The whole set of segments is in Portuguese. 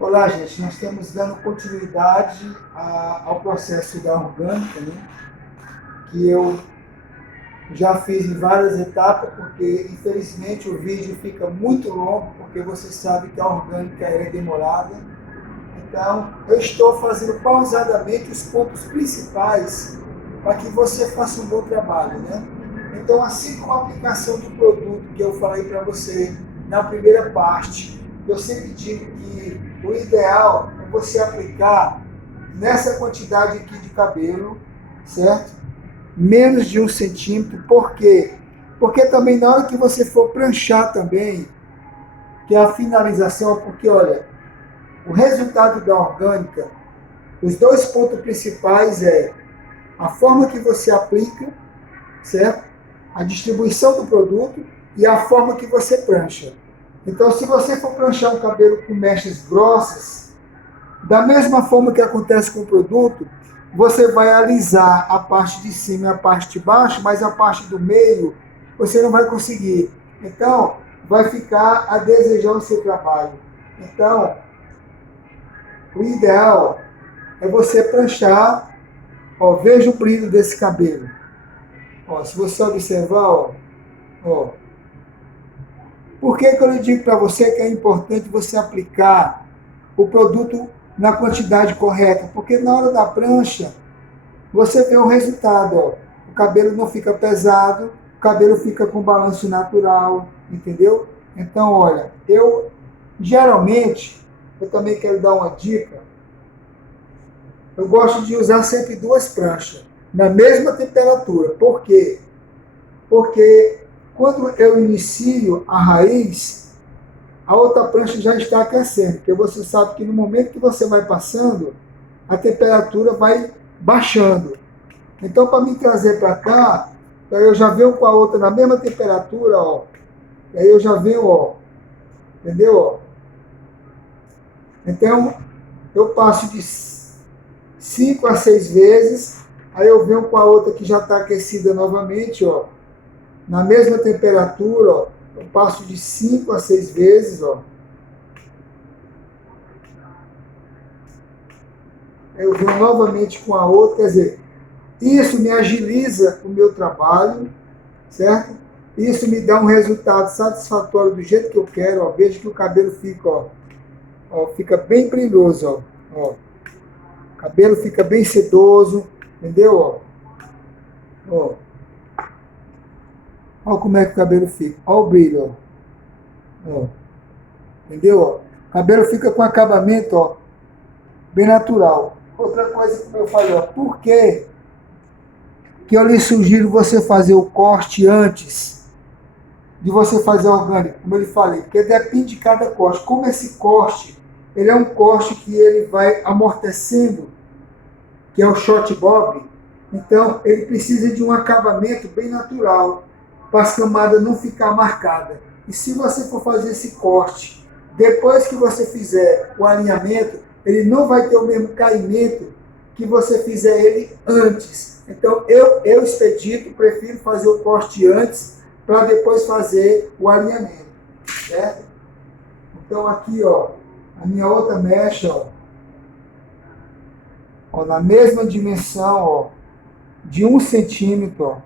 Olá, gente. Nós estamos dando continuidade ao processo da orgânica, né? Que eu já fiz em várias etapas, porque infelizmente o vídeo fica muito longo, porque você sabe que a orgânica é demorada. Então, eu estou fazendo pausadamente os pontos principais para que você faça um bom trabalho, né? Então, assim como a aplicação do produto que eu falei para você na primeira parte, eu sempre digo que o ideal é você aplicar nessa quantidade aqui de cabelo, certo? Menos de 1 centímetro. Por quê? Porque também na hora que você for pranchar também, que é a finalização, porque olha, o resultado da orgânica, os dois pontos principais é a forma que você aplica, certo? A distribuição do produto e a forma que você prancha. Então, se você for pranchar um cabelo com mechas grossas, da mesma forma que acontece com o produto, você vai alisar a parte de cima e a parte de baixo, mas a parte do meio você não vai conseguir. Então, vai ficar a desejar o seu trabalho. Então, o ideal é você pranchar. Ó, veja o brilho desse cabelo. Ó, se você observar, ó, por que eu lhe digo para você que é importante você aplicar o produto na quantidade correta? Porque na hora da prancha, você vê o resultado. Ó. O cabelo não fica pesado, o cabelo fica com balanço natural, entendeu? Então, olha, geralmente, eu também quero dar uma dica, eu gosto de usar sempre duas pranchas, na mesma temperatura. Por quê? Porque quando eu inicio a raiz, a outra prancha já está aquecendo, porque você sabe que no momento que você vai passando, a temperatura vai baixando. Então, para me trazer para cá, aí eu já venho com a outra na mesma temperatura, ó. E aí eu já venho, ó. Entendeu? Ó. Então, eu passo de 5 a 6 vezes, aí eu venho com a outra que já está aquecida novamente, ó. Na mesma temperatura, ó. Eu passo de 5 a 6 vezes, ó. Aí eu venho novamente com a outra, quer dizer, isso me agiliza o meu trabalho, certo? Isso me dá um resultado satisfatório do jeito que eu quero, ó. Veja que o cabelo fica, ó, fica bem brilhoso, ó. O cabelo fica bem sedoso, entendeu? Ó. Ó como é que o cabelo fica. Ó o brilho, ó. Entendeu? Ó. O cabelo fica com acabamento, ó, bem natural. Outra coisa que eu falei, ó, por que eu lhe sugiro você fazer o corte antes de você fazer orgânico, como eu lhe falei, porque depende de cada corte. Como esse corte, ele é um corte que ele vai amortecendo, que é o short bob, então ele precisa de um acabamento bem natural, para as camadas não ficar marcadas. E se você for fazer esse corte, depois que você fizer o alinhamento, ele não vai ter o mesmo caimento que você fizer ele antes. Então, eu expedito, prefiro fazer o corte antes, para depois fazer o alinhamento, certo? Então, aqui, ó, a minha outra mecha, ó, na mesma dimensão, ó, de 1 centímetro, ó,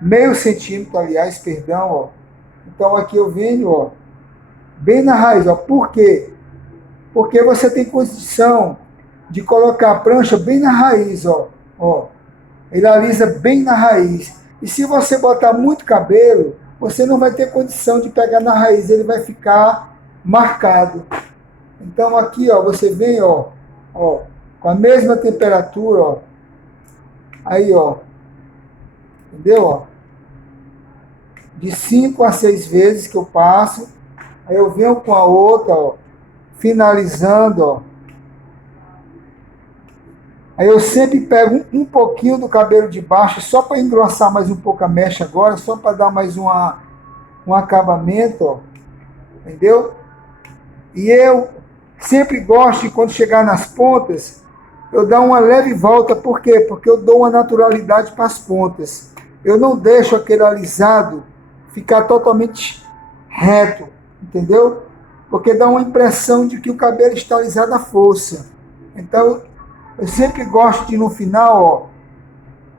meio centímetro, aliás, perdão, ó. Então, aqui eu venho, ó, bem na raiz, ó. Por quê? Porque você tem condição de colocar a prancha bem na raiz, ó. Ele alisa bem na raiz. E se você botar muito cabelo, você não vai ter condição de pegar na raiz, ele vai ficar marcado. Então aqui, ó, você vem, ó, com a mesma temperatura, ó. Aí, ó. Entendeu, ó? De 5 a 6 vezes que eu passo. Aí eu venho com a outra, ó, finalizando, ó. Aí eu sempre pego um pouquinho do cabelo de baixo, só para engrossar mais um pouco a mecha agora, só para dar mais um acabamento, ó. Entendeu? E eu sempre gosto de, quando chegar nas pontas, eu dar uma leve volta. Por quê? Porque eu dou uma naturalidade para as pontas. Eu não deixo aquele alisado ficar totalmente reto, entendeu? porque dá uma impressão de que o cabelo está alisado à força. Então, eu sempre gosto de, no final, ó,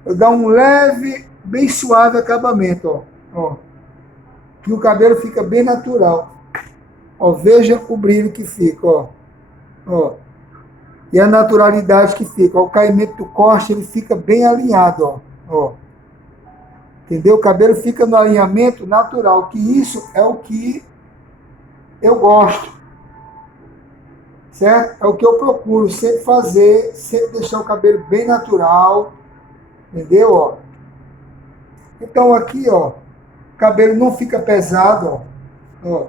eu dar um leve, bem suave acabamento, ó, que o cabelo fica bem natural. Ó, veja o brilho que fica, ó, e a naturalidade que fica. Ó, o caimento do corte, ele fica bem alinhado, ó. Entendeu? O cabelo fica no alinhamento natural, que isso é o que eu gosto, certo? É o que eu procuro sempre fazer, sempre deixar o cabelo bem natural, entendeu? Ó. Então aqui, ó, o cabelo não fica pesado, ó.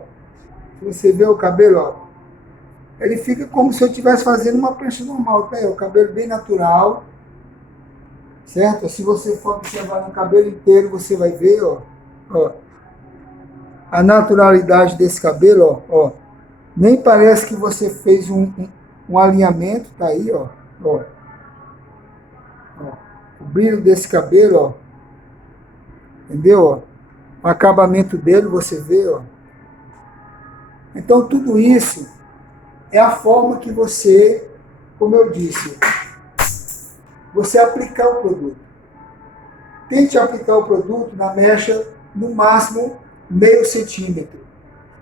Se você vê o cabelo, ó, ele fica como se eu estivesse fazendo uma prancha normal, tá aí, o cabelo bem natural, certo? Se você for observar no cabelo inteiro, você vai ver, ó, a naturalidade desse cabelo, ó. Nem parece que você fez um alinhamento, tá aí, ó. O brilho desse cabelo, ó. Entendeu? Ó? O acabamento dele, você vê, ó. Então, tudo isso é a forma que você, como eu disse, você aplicar o produto. Tente aplicar o produto na mecha, no máximo, meio centímetro.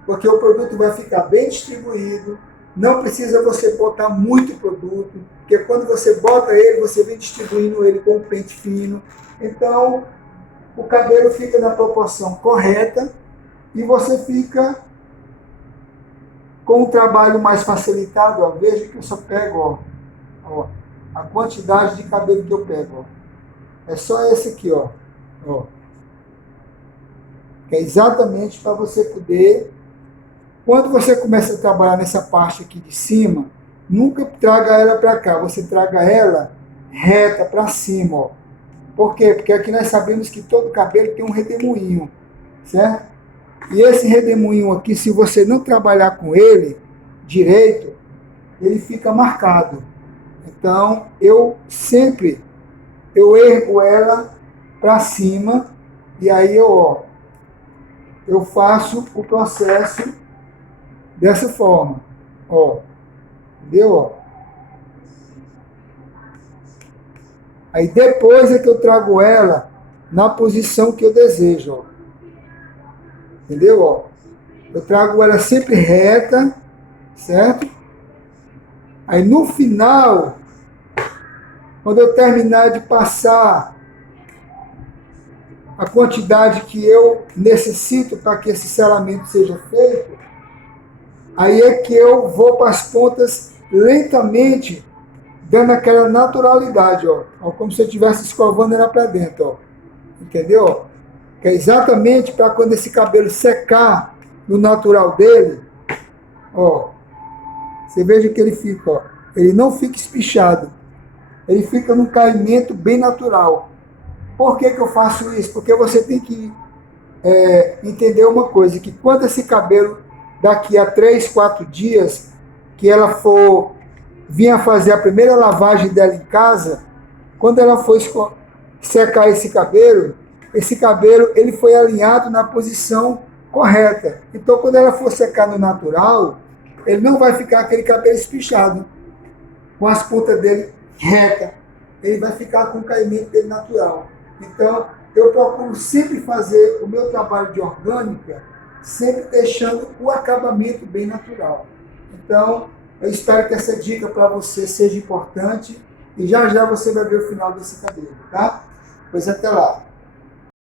Porque o produto vai ficar bem distribuído, não precisa você botar muito produto, porque quando você bota ele, você vem distribuindo ele com um pente fino. Então, o cabelo fica na proporção correta e você fica com um trabalho mais facilitado. Ó. Veja que eu só pego ó, a quantidade de cabelo que eu pego. Ó. É só esse aqui, ó. Que é exatamente para você poder... Quando você começa a trabalhar nessa parte aqui de cima, nunca traga ela para cá, você traga ela reta para cima, ó. Por quê? Porque aqui nós sabemos que todo cabelo tem um redemoinho, certo? E esse redemoinho aqui, se você não trabalhar com ele direito, ele fica marcado. Então, eu ergo ela para cima e aí eu faço o processo dessa forma, ó, entendeu? Ó. Aí depois é que eu trago ela na posição que eu desejo, ó. Entendeu? Ó. Eu trago ela sempre reta, certo? Aí no final, quando eu terminar de passar a quantidade que eu necessito para que esse selamento seja feito, aí é que eu vou para as pontas lentamente, dando aquela naturalidade, ó, como se eu estivesse escovando ela para dentro, ó, entendeu? Que é exatamente para quando esse cabelo secar no natural dele, ó, você veja que ele fica, ó, ele não fica espichado, ele fica num caimento bem natural. Por que eu faço isso? Porque você tem que entender uma coisa, que quando esse cabelo daqui a 3, 4 dias, que ela for vir fazer a primeira lavagem dela em casa, quando ela for secar esse cabelo ele foi alinhado na posição correta. Então, quando ela for secar no natural, ele não vai ficar aquele cabelo espichado, com as pontas dele reta. Ele vai ficar com o caimento dele natural. Então, eu procuro sempre fazer o meu trabalho de orgânica, sempre deixando o acabamento bem natural. Então, eu espero que essa dica para você seja importante e já já você vai ver o final desse cabelo, tá? Pois até lá.